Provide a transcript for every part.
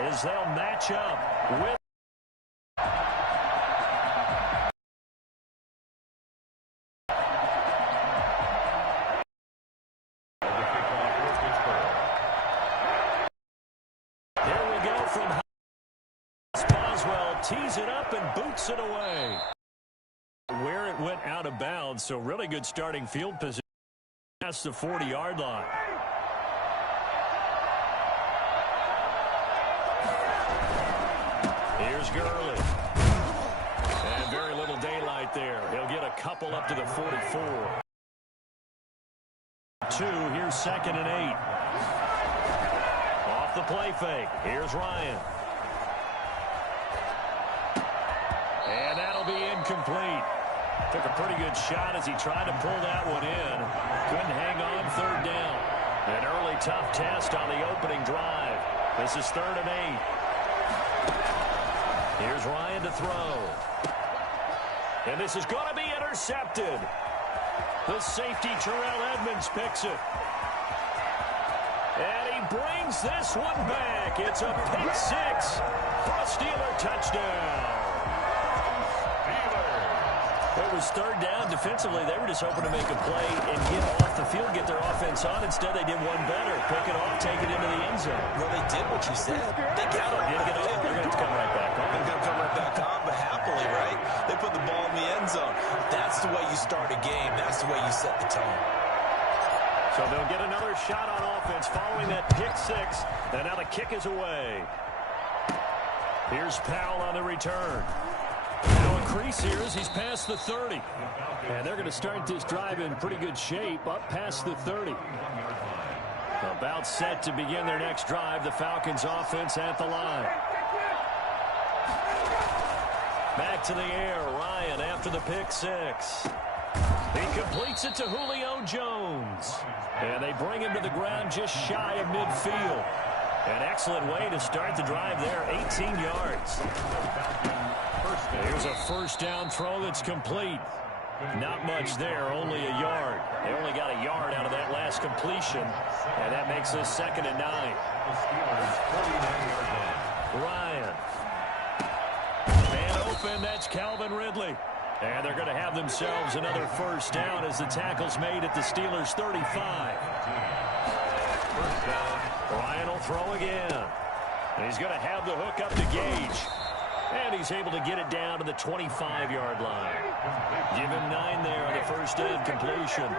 as they'll match up with tees it up and boots it away. Where it went out of bounds, so really good starting field position past the 40-yard line. Here's Gurley. And very little daylight there. He'll get a couple up to the 44. 2, here's 2nd and 8. Off the play fake. Here's Ryan. And that'll be incomplete. Took a pretty good shot as he tried to pull that one in. Couldn't hang on 3rd down. An early tough test on the opening drive. This is 3rd and 8. Here's Ryan to throw. And this is going to be intercepted. The safety, Terrell Edmonds, picks it. And he brings this one back. It's a pick 6 for a Steeler touchdown. It was 3rd down. Defensively, they were just hoping to make a play and get off the field, get their offense on. Instead, they did one better. Pick it off, take it into the end zone. Well, they did what you said. They got it. They're going to have to come right back on. They're going to come right back on, but happily, right? They put the ball in the end zone. That's the way you start a game. That's the way you set the tone. So they'll get another shot on offense following that pick 6. And now the kick is away. Here's Powell on the return. Now increase here as he's past the 30. And they're going to start this drive in pretty good shape up past the 30. About set to begin their next drive. The Falcons offense at the line. Back to the air. Ryan after the pick 6. He completes it to Julio Jones. And they bring him to the ground just shy of midfield. An excellent way to start the drive there. 18 yards. Here's a 1st down throw that's complete. Not much there, only a yard. They only got a yard out of that last completion, and that makes this 2nd and 9. Ryan. Man open, that's Calvin Ridley. And they're going to have themselves another 1st down as the tackle's made at the Steelers' 35. Ryan will throw again. And he's going to have the hook up to Gage. And he's able to get it down to the 25-yard line. Give him 9 there on the 1st down completion.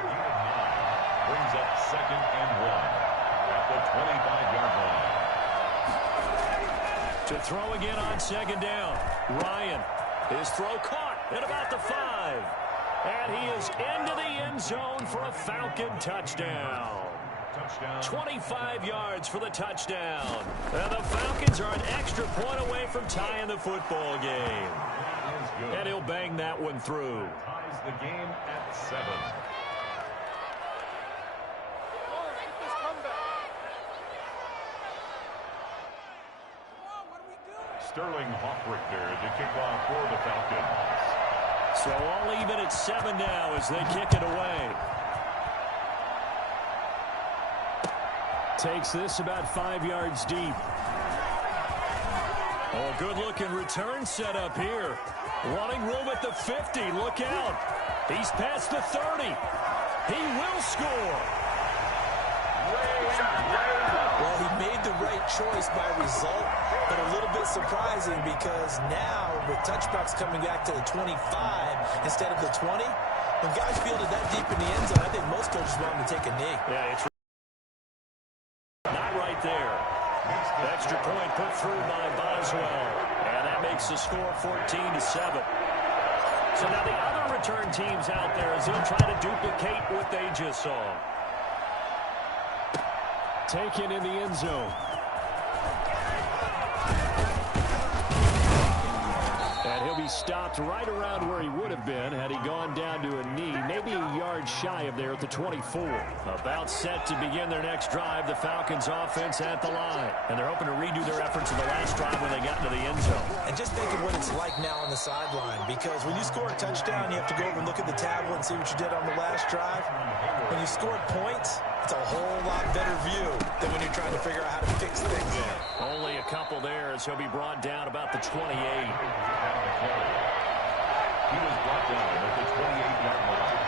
Brings up 2nd and 1 at the 25-yard line. To throw again on 2nd down. Ryan, his throw caught at about the 5. And he is into the end zone for a Falcon touchdown. 25 yards for the touchdown. And the Falcons are an extra point away from tying the football game. And he'll bang that one through. Ties the game at 7. Sterling Hoffrichter to kick off for the Falcons. So all even at 7 now as they kick it away. Takes this about 5 yards deep. Oh, good-looking return set up here. Wanting room at the 50. Look out. He's past the 30. He will score. Well, he made the right choice by result, but a little bit surprising because now with touchbacks coming back to the 25 instead of the 20, when guys fielded that deep in the end zone, I think most coaches want him to take a knee. Yeah, it's not right there. Extra point put through by Boswell, and that makes the score 14-7. So now the other return teams out there as they'll try to duplicate what they just saw. Taken in the end zone. And he'll be stopped right around where he would have been had he gone down to a knee, maybe a yard shy of there at the 24. About set to begin their next drive, the Falcons offense at the line. And they're hoping to redo their efforts in the last drive when they got into the end zone. And just think of what it's like now on the sideline, because when you score a touchdown, you have to go over and look at the tablet and see what you did on the last drive. When you scored points, It's a whole lot better view than when you're trying to figure out how to fix things there. Only a couple there as he'll be brought down about the 28. He was brought down at the 28-yard line.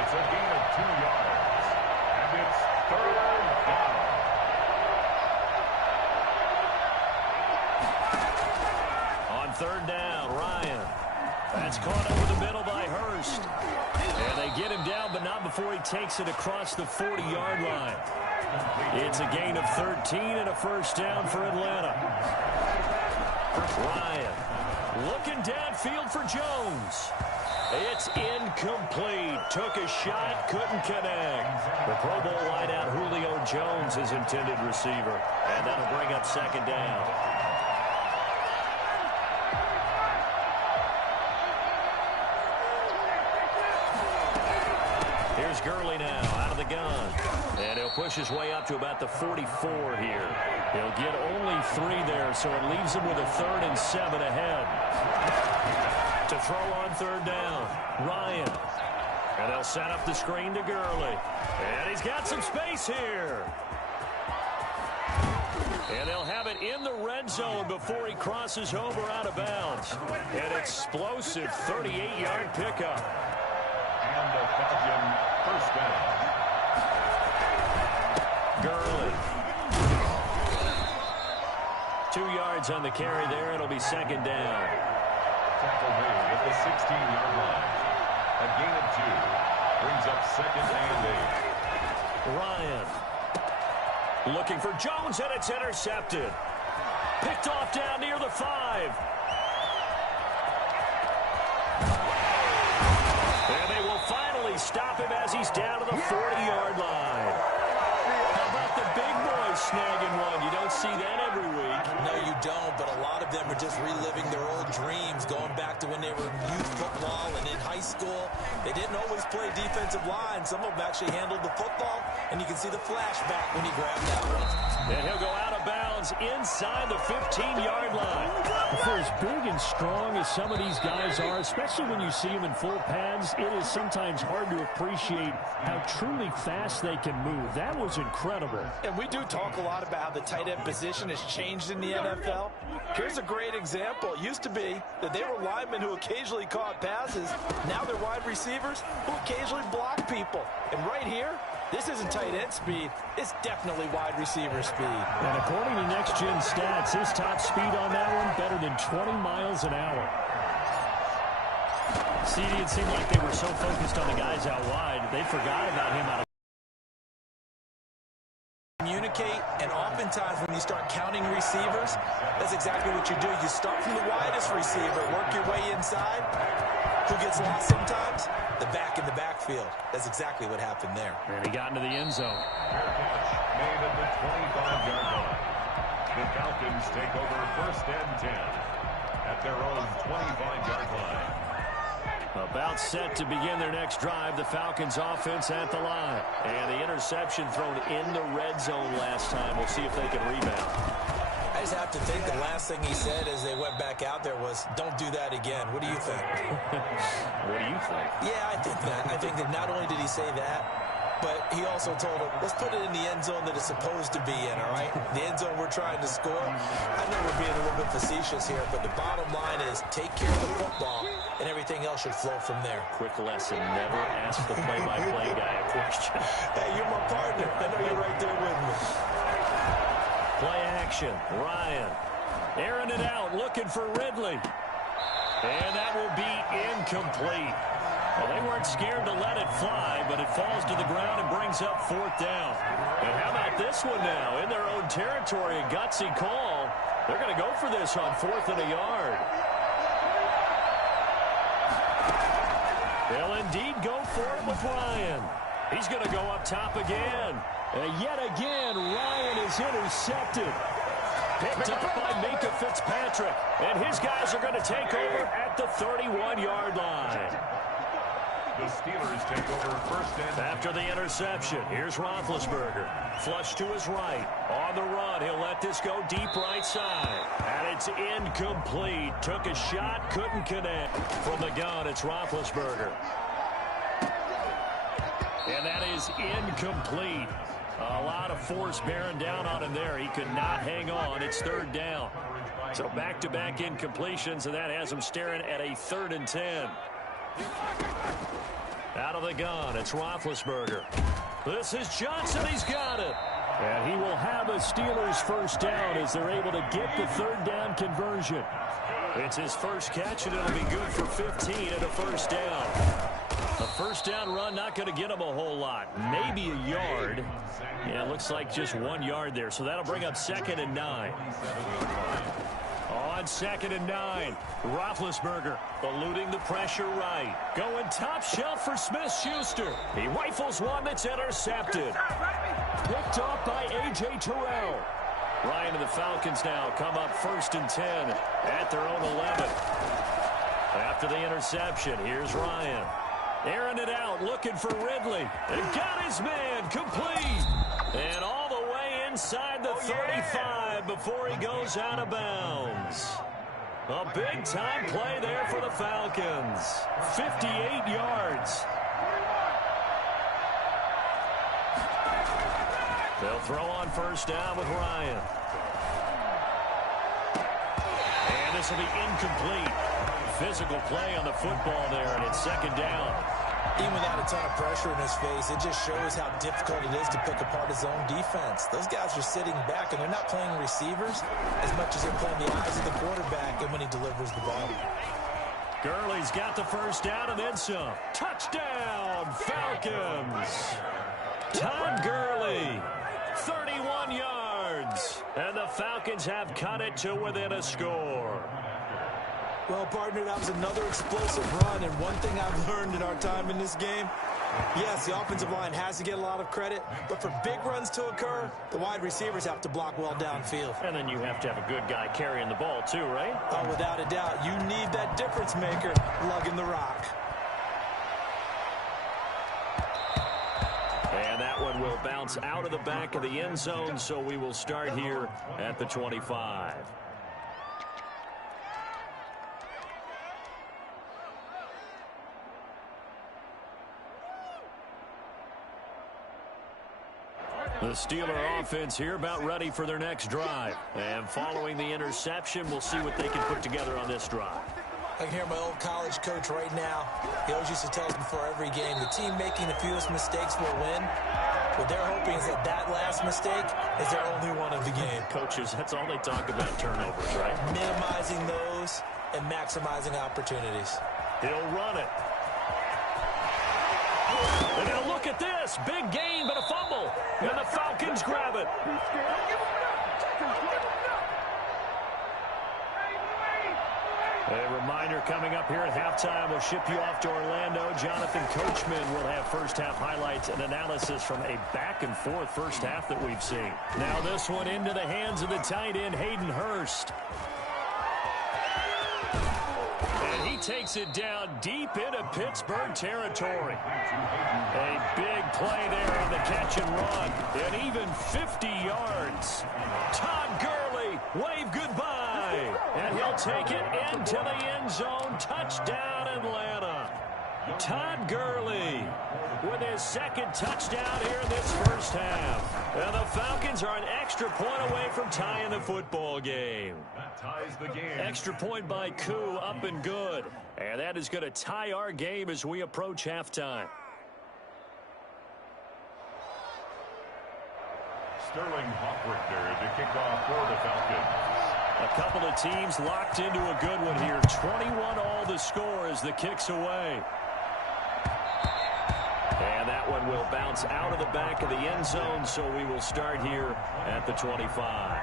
It's a gain of 2 yards. And it's third down. On third down, Ryan. That's caught over the middle by Hurst. And they get him down, but not before he takes it across the 40-yard line. It's a gain of 13 and a first down for Atlanta. Ryan looking downfield for Jones. It's incomplete. Took a shot, couldn't connect. The Pro Bowl wideout Julio Jones is intended receiver. And that'll bring up second down. Here's Gurley now out of the gun. And he'll push his way up to about the 44 here. He'll get only 3 there, so it leaves him with a 3rd and 7 ahead. To throw on third down, Ryan. And they'll set up the screen to Gurley. And he's got some space here. And they'll have it in the red zone before he crosses over out of bounds. An explosive 38-yard pickup. And the Falcon first down. Gurley. 2 yards on the carry there. It'll be second down. Tackle made at the 16-yard line. A gain of 2. Brings up second and 8. Ryan. Looking for Jones, and it's intercepted. Picked off down near the 5. And they will finally stop him as he's down to the 40-yard line. How about the big boys snagging one? You don't see that every week. No, you don't, but a lot of them are just reliving their old dreams, going back to when they were in youth football and in high school. They didn't always play defensive line. Some of them actually handled the football, and you can see the flashback when he grabbed that one. And he'll go out of bounds inside the 15-yard line. For as big and strong as some of these guys are, especially when you see them in full pads, it is sometimes hard to appreciate how truly fast they can move. That was incredible. And we do talk a lot about how the tight end position has changed in the NFL. Here's a great example. It used to be that they were linemen who occasionally caught passes. Now they're wide receivers who occasionally block people. And right here, this isn't tight end speed. It's definitely wide receiver speed. And according to Next Gen Stats, his top speed on that one better than 20 miles an hour. See, it seemed like they were so focused on the guys out wide, they forgot about him out of Communicate, and oftentimes when you start counting receivers, that's exactly what you do. You start from the widest receiver, work your way inside. Who gets lost sometimes? The back in the backfield. That's exactly what happened there. And he got into the end zone. Fair catch made at the 25-yard line. The Falcons take over first and 10 at their own 25-yard line. About set to begin their next drive. The Falcons offense at the line. And the interception thrown in the red zone last time. We'll see if they can rebound. I just have to think the last thing he said as they went back out there was, don't do that again. What do you think? What do you think? Yeah, I think that. I think that not only did he say that, but he also told him, let's put it in the end zone that it's supposed to be in, all right? The end zone we're trying to score. I know we're being a little bit facetious here, but the bottom line is take care of the football, and everything else should flow from there. Quick lesson, never ask the play-by-play guy a question. Hey, you're my partner. I know you're right there with me. Play action. Ryan airing it out, looking for Ridley. And that will be incomplete. Well, they weren't scared to let it fly, but it falls to the ground and brings up fourth down. And how about this one now? In their own territory, a gutsy call. They're going to go for this on 4th and a yard. They'll indeed go for it with Ryan. He's going to go up top again. And yet again, Ryan is intercepted. Picked up by Minka Fitzpatrick. And his guys are going to take over at the 31-yard line. The Steelers take over first and 10. After the interception, here's Roethlisberger. Flush to his right. On the run, he'll let this go deep right side. And it's incomplete. Took a shot, couldn't connect. From the gun, it's Roethlisberger. And that is incomplete. A lot of force bearing down on him there. He could not hang on. It's third down. So back-to-back incompletions, and that has him staring at a 3rd and 10. Out of the gun, it's Roethlisberger. This is Johnson. He's got it. And he will have a Steelers first down as they're able to get the 3rd down conversion. It's his first catch, and it'll be good for 15 and a first down. A first down run, not going to get him a whole lot. Maybe a yard. Yeah, it looks like just 1 yard there. So that'll bring up 2nd and 9. On 2nd and 9, Roethlisberger eluding the pressure right. Going top shelf for Smith-Schuster. He rifles one that's intercepted. Picked off by A.J. Terrell. Ryan and the Falcons now come up 1st and 10 at their own 11. After the interception, here's Ryan. Airing it out, looking for Ridley. And got his man, complete. And all the way inside the 35 before he goes out of bounds. A big-time play there for the Falcons. 58 yards. They'll throw on first down with Ryan. And this will be incomplete. Physical play on the football there, and it's 2nd down. Even without a ton of pressure in his face, it just shows how difficult it is to pick apart his own defense. Those guys are sitting back, and they're not playing receivers as much as they're playing the eyes of the quarterback and when he delivers the ball. Gurley's got the first down and then some. Touchdown, Falcons. Todd Gurley, 31 yards. And the Falcons have cut it to within a score. Well, partner, that was another explosive run, and one thing I've learned in our time in this game, yes, the offensive line has to get a lot of credit, but for big runs to occur, the wide receivers have to block well downfield. And then you have to have a good guy carrying the ball too, right? Oh, without a doubt. You need that difference maker lugging the rock. And that one will bounce out of the back of the end zone, so we will start here at the 25. The Steeler offense here about ready for their next drive. And following the interception, we'll see what they can put together on this drive. I can hear my old college coach right now. He always used to tell us before every game, the team making the fewest mistakes will win. What they're hoping is that that last mistake is their only one of the game. Coaches, that's all they talk about, turnovers, right? Minimizing those and maximizing opportunities. He'll run it. And now look at this. Big gain, but a fumble. And the Falcons grab it. A reminder coming up here at halftime. We'll ship you off to Orlando. Jonathan Coachman will have first-half highlights and analysis from a back-and-forth first half that we've seen. Now this one into the hands of the tight end, Hayden Hurst. And he takes it down deep into Pittsburgh territory. A big play there on the catch and run. And even 50 yards. Todd Gurley, wave goodbye. And he'll take it into the end zone. Touchdown, Atlanta. Todd Gurley with his 2nd touchdown here in this first half. And the Falcons are an extra point away from tying the football game. That ties the game. Extra point by Koo, up and good. And that is going to tie our game as we approach halftime. Sterling Hoffrichter to kick off for the Falcons. A couple of teams locked into a good one here. 21 all the score as the kick's away. And that one will bounce out of the back of the end zone, so we will start here at the 25.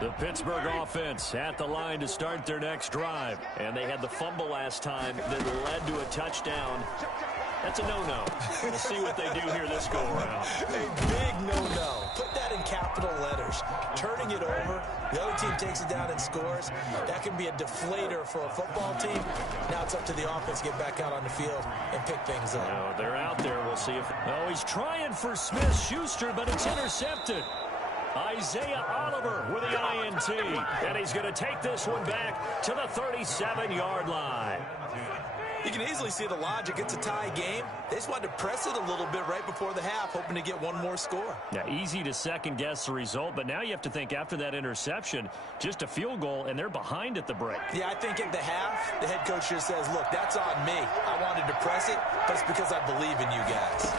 The Pittsburgh offense at the line to start their next drive. And they had the fumble last time that led to a touchdown. That's a no-no. We'll see what they do here this go-around. A big no-no. Put that in capital letters. Turning it over, the other team takes it down and scores. That can be a deflator for a football team. Now it's up to the offense to get back out on the field and pick things up. No, they're out there. We'll see if... Oh, he's trying for Smith-Schuster, but it's intercepted. Isaiah Oliver with the INT. And he's going to take this one back to the 37-yard line. You can easily see the logic. It's a tie game. They just wanted to press it a little bit right before the half, hoping to get one more score. Yeah, easy to second-guess the result, but now you have to think after that interception, just a field goal, and they're behind at the break. Yeah, I think at the half, the head coach just says, look, that's on me. I wanted to press it, but it's because I believe in you guys.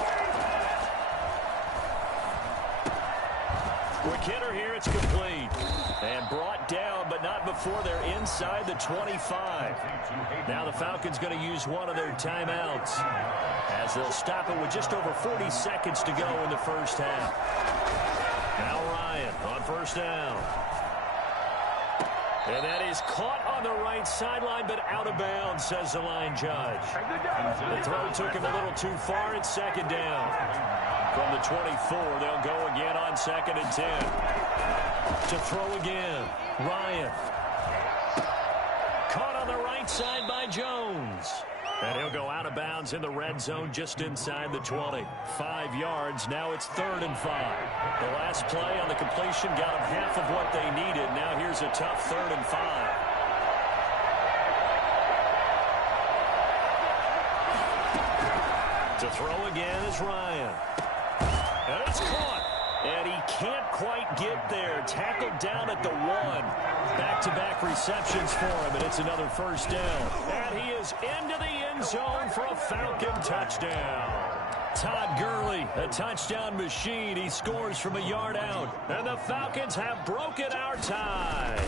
Quick hitter here, it's complete. And brought down, but not before they're inside the 25. Now the Falcons going to use one of their timeouts as they'll stop it with just over 40 seconds to go in the first half. Now Ryan on first down. And that is caught on the right sideline, but out of bounds, says the line judge. The throw took him a little too far. It's second down. From the 24, they'll go again on 2nd and 10. To throw again, Ryan. Caught on the right side by Jones. And he'll go out of bounds in the red zone just inside the 20. 5 yards, now it's 3rd and 5. The last play on the completion got them half of what they needed. Now here's a tough 3rd and 5. To throw again is Ryan. And it's caught. And he can't quite get there. Tackled down at the 1. Back-to-back receptions for him, and it's another first down. And he is into the end zone for a Falcon touchdown. Todd Gurley, a touchdown machine. He scores from a yard out. And the Falcons have broken our tie.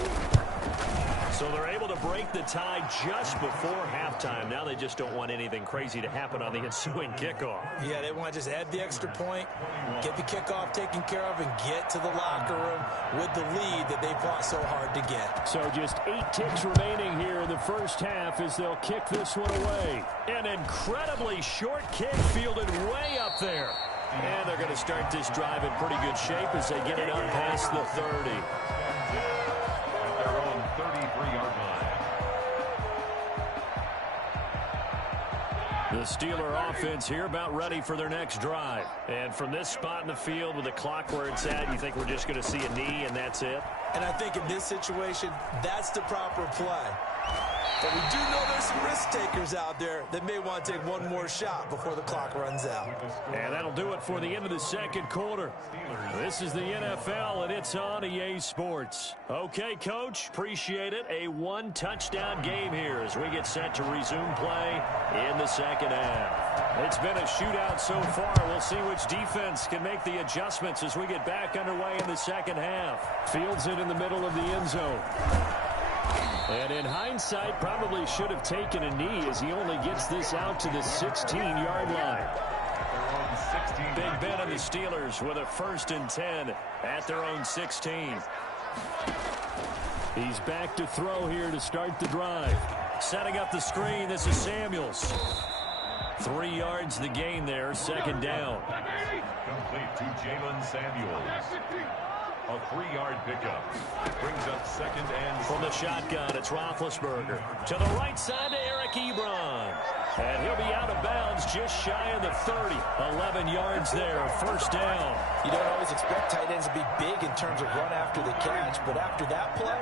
So they're able to break the tie just before halftime. Now they just don't want anything crazy to happen on the ensuing kickoff. Yeah, they want to just add the extra point, get the kickoff taken care of, and get to the locker room with the lead that they fought so hard to get. So just 8 ticks remaining here in the first half as they'll kick this one away. An incredibly short kick fielded way up there. And they're going to start this drive in pretty good shape as they get it up past the 30. Their own 33-yard line. The Steeler offense here about ready for their next drive. And from this spot in the field with the clock where it's at, you think we're just going to see a knee and that's it? And I think in this situation, that's the proper play. But we do know there's some risk takers out there that may want to take one more shot before the clock runs out. And that'll do it for the end of the second quarter. This is the NFL, and it's on EA Sports. Okay, Coach, appreciate it. A 1-touchdown game here as we get set to resume play in the second half. It's been a shootout so far. We'll see which defense can make the adjustments as we get back underway in the second half. Fields it in the middle of the end zone. And in hindsight, probably should have taken a knee as he only gets this out to the 16-yard line. Big Ben and the Steelers with a 1st and 10 at their own 16. He's back to throw here to start the drive. Setting up the screen, this is Samuels. 3 yards the gain there, 2nd down. Complete to Jalen Samuels. A 3-yard pickup. Brings up 2nd and... From the shotgun, it's Roethlisberger. To the right side to Eric Ebron. And he'll be out of bounds just shy of the 30. 11 yards there, 1st down. You don't always expect tight ends to be big in terms of run after the catch, but after that play,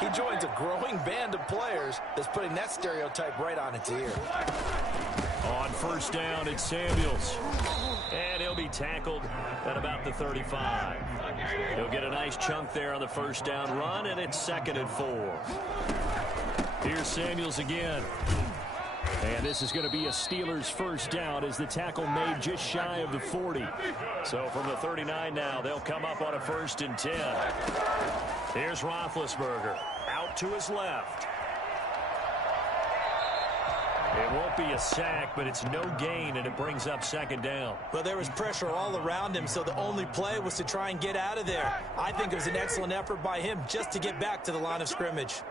he joins a growing band of players that's putting that stereotype right on its ear. On 1st down, it's Samuels. And he'll be tackled at about the 35. He'll get a nice chunk there on the 1st down run, and it's 2nd and 4. Here's Samuels again. And this is going to be a Steelers 1st down as the tackle made just shy of the 40. So from the 39 now, they'll come up on a 1st and 10. Here's Roethlisberger out to his left. It won't be a sack, but it's no gain, and it brings up 2nd down. But there was pressure all around him, so the only play was to try and get out of there. I think it was an excellent effort by him just to get back to the line of scrimmage.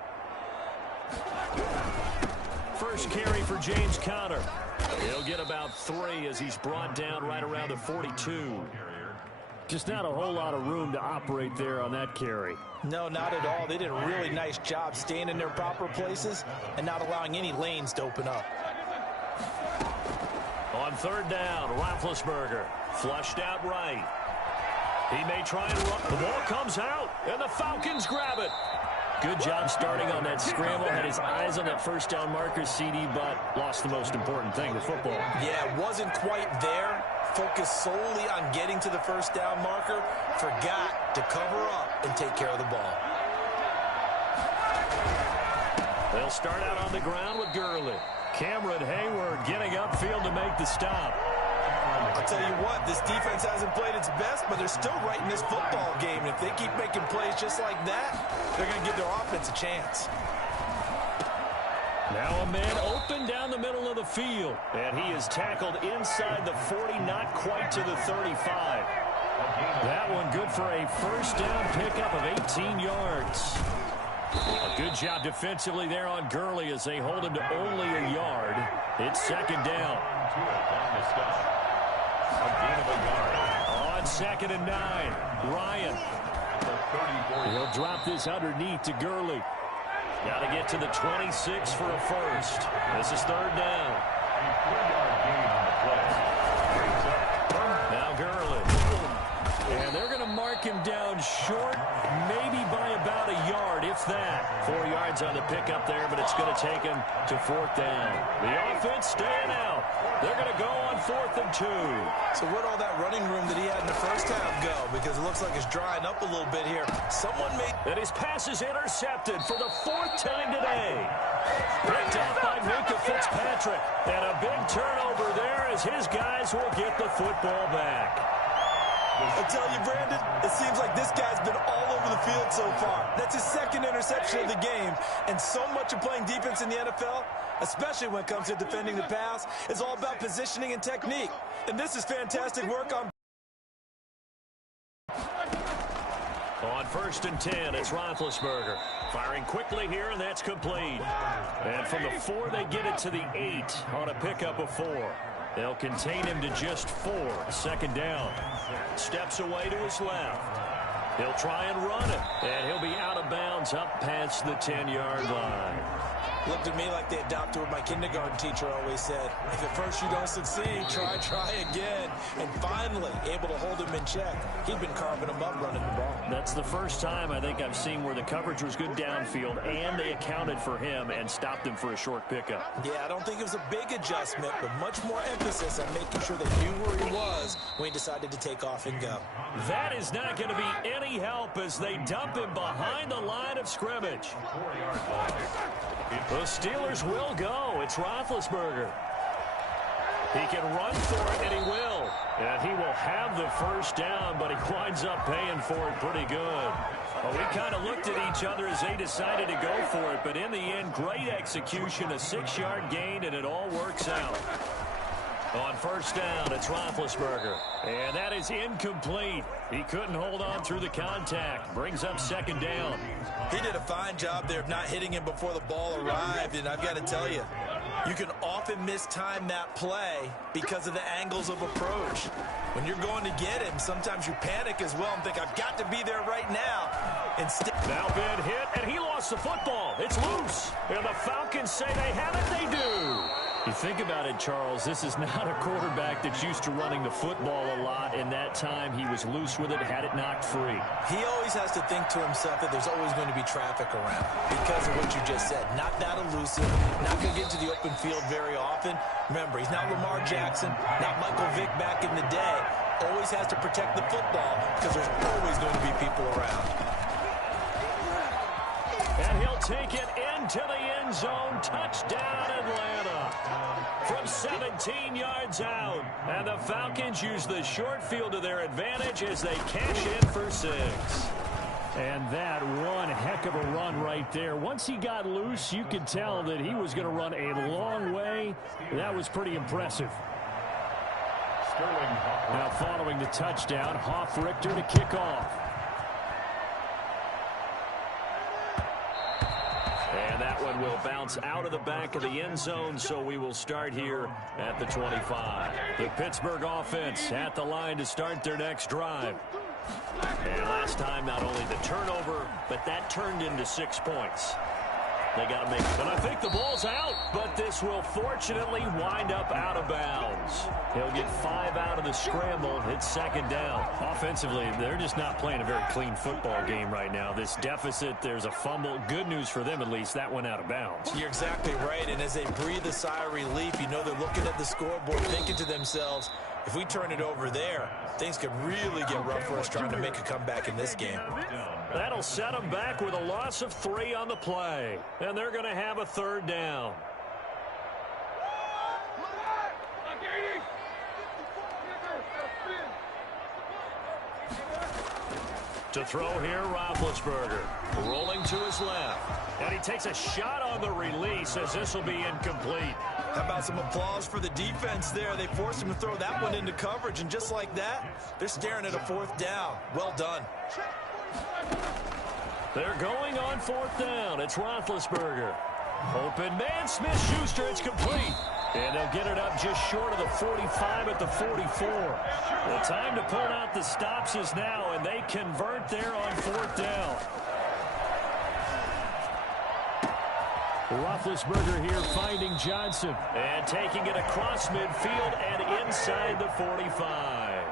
First carry for James Conner. He'll get about 3 as he's brought down right around the 42. Just not a whole lot of room to operate there on that carry. No, not at all. They did a really nice job staying in their proper places and not allowing any lanes to open up. On 3rd down, Roethlisberger flushed out right. He may try and run. The ball comes out, and the Falcons grab it. Good job starting on that scramble. Had his eyes on that first down marker, CD, but lost the most important thing, the football. Yeah, wasn't quite there. Focused solely on getting to the first down marker. Forgot to cover up and take care of the ball. They'll start out on the ground with Gurley. Cameron Hayward getting upfield to make the stop. I'll tell you what, this defense hasn't played its best, but they're still right in this football game. And if they keep making plays just like that, they're going to give their offense a chance. Now a man open down the middle of the field. And he is tackled inside the 40, not quite to the 35. That one good for a first down pickup of 18 yards. A good job defensively there on Gurley as they hold him to only a yard. It's second down. On 2nd and 9, Ryan. He'll drop this underneath to Gurley. Got to get to the 26 for a first. This is 3rd down. Now Gurley. And they're going to mark him down short, maybe by about a yard, if that. 4 yards on the pickup there, but it's going to take him to 4th down. The offense staying out. They're going to go on 4th and 2. So where'd all that running room that he had in the first half go? Because it looks like it's drying up a little bit here. Someone made... And his pass is intercepted for the 4th time today. Picked off by Minka Fitzpatrick. And a big turnover there as his guys will get the football back. I tell you, Brandon, it seems like this guy's been all over the field so far. That's his 2nd interception of the game. And so much of playing defense in the NFL, especially when it comes to defending the pass, is all about positioning and technique. And this is fantastic work on... On 1st and 10, it's Roethlisberger. Firing quickly here, and that's complete. And from the 4, they get it to the 8 on a pickup of 4. They'll contain him to just 4. 2nd down. Steps away to his left. He'll try and run it. And he'll be out of bounds up past the 10-yard line. Looked at me like they adopted what my kindergarten teacher always said. If at first you don't succeed, try again. And finally, able to hold him in check. He'd been carving him up running the ball. That's the first time I think I've seen where the coverage was good downfield and they accounted for him and stopped him for a short pickup. Yeah, I don't think it was a big adjustment, but much more emphasis on making sure they knew where he was when he decided to take off and go. That is not going to be any help as they dump him behind the line of scrimmage. The Steelers will go. It's Roethlisberger. He can run for it, and he will. And he will have the first down, but he winds up paying for it pretty good. Well, we kind of looked at each other as they decided to go for it, but in the end, great execution, a 6-yard gain, and it all works out. On 1st down, it's Roethlisberger. And that is incomplete. He couldn't hold on through the contact. Brings up 2nd down. He did a fine job there of not hitting him before the ball arrived. And I've got to tell you, you can often mistime that play because of the angles of approach. When you're going to get him, sometimes you panic as well and think, I've got to be there right now. Instead, now been hit, and he lost the football. It's loose. And the Falcons say they have it. They do. You think about it, Charles, this is not a quarterback that's used to running the football a lot. In that time, he was loose with it, had it knocked free. He always has to think to himself that there's always going to be traffic around because of what you just said. Not that elusive, not going to get to the open field very often. Remember, he's not Lamar Jackson, not Michael Vick back in the day. Always has to protect the football because there's always going to be people around. And he'll take it into the end zone. Touchdown, Atlanta. From 17 yards out. And the Falcons use the short field to their advantage as they cash in for 6. And that one heck of a run right there. Once he got loose, you could tell that he was going to run a long way. That was pretty impressive. Now following the touchdown, Hoff-Richter to kick off. And that one will bounce out of the back of the end zone, so we will start here at the 25. The Pittsburgh offense at the line to start their next drive. And last time, not only the turnover, but that turned into 6 points. They got to make it. And I think the ball's out, but this will fortunately wind up out of bounds. He'll get 5 out of the scramble. It's second down. Offensively, they're just not playing a very clean football game right now. This deficit, there's a fumble. Good news for them, at least. That went out of bounds. You're exactly right, and as they breathe a sigh of relief, you know they're looking at the scoreboard, thinking to themselves, if we turn it over there, things could really get rough for us trying to make a comeback in this game. That'll set them back with a loss of 3 on the play. And they're going to have a third down. To throw here, Roethlisberger. Rolling to his left. And he takes a shot on the release as this will be incomplete. How about some applause for the defense there? They forced him to throw that one into coverage, and just like that, they're staring at a 4th down. Well done. They're going on 4th down. It's Roethlisberger. Open man, Smith-Schuster, it's complete. And they'll get it up just short of the 45 at the 44. The time to pull out the stops is now, and they convert there on 4th down. Roethlisberger here finding Johnson. And taking it across midfield and inside the 45.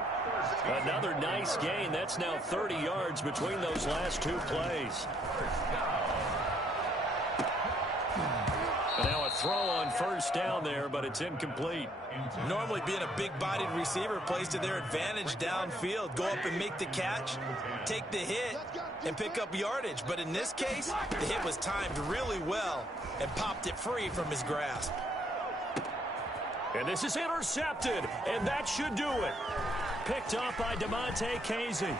Another nice gain. That's now 30 yards between those last 2 plays. Now a throw on 1st down there, but it's incomplete. Normally being a big-bodied receiver plays to their advantage downfield. Go up and make the catch, take the hit, and pick up yardage. But in this case, the hit was timed really well and popped it free from his grasp. And this is intercepted, and that should do it. Picked off by DeMonte Casey.